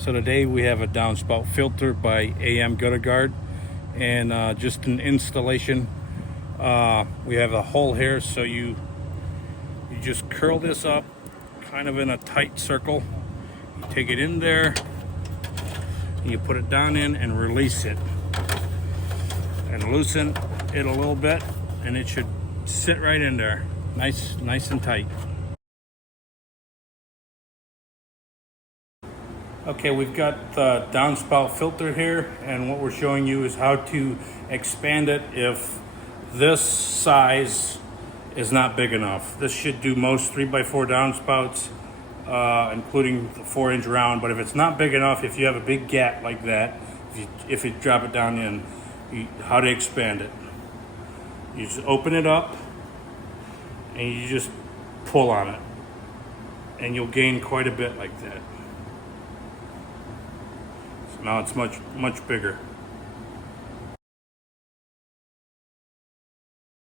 So today we have a downspout filter by AM Guard, and just an installation. We have a hole here, so you just curl this up kind of in a tight circle. You take it in there, and you put it down in and release it and loosen it a little bit, and it should sit right in there, nice and tight. Okay, we've got the downspout filter here, and what we're showing you is how to expand it if this size is not big enough. This should do most 3x4 downspouts, including the 4-inch round, but if it's not big enough, if you have a big gap like that, if you drop it down in, how to expand it. You just open it up and you just pull on it, and you'll gain quite a bit like that. So now it's much bigger.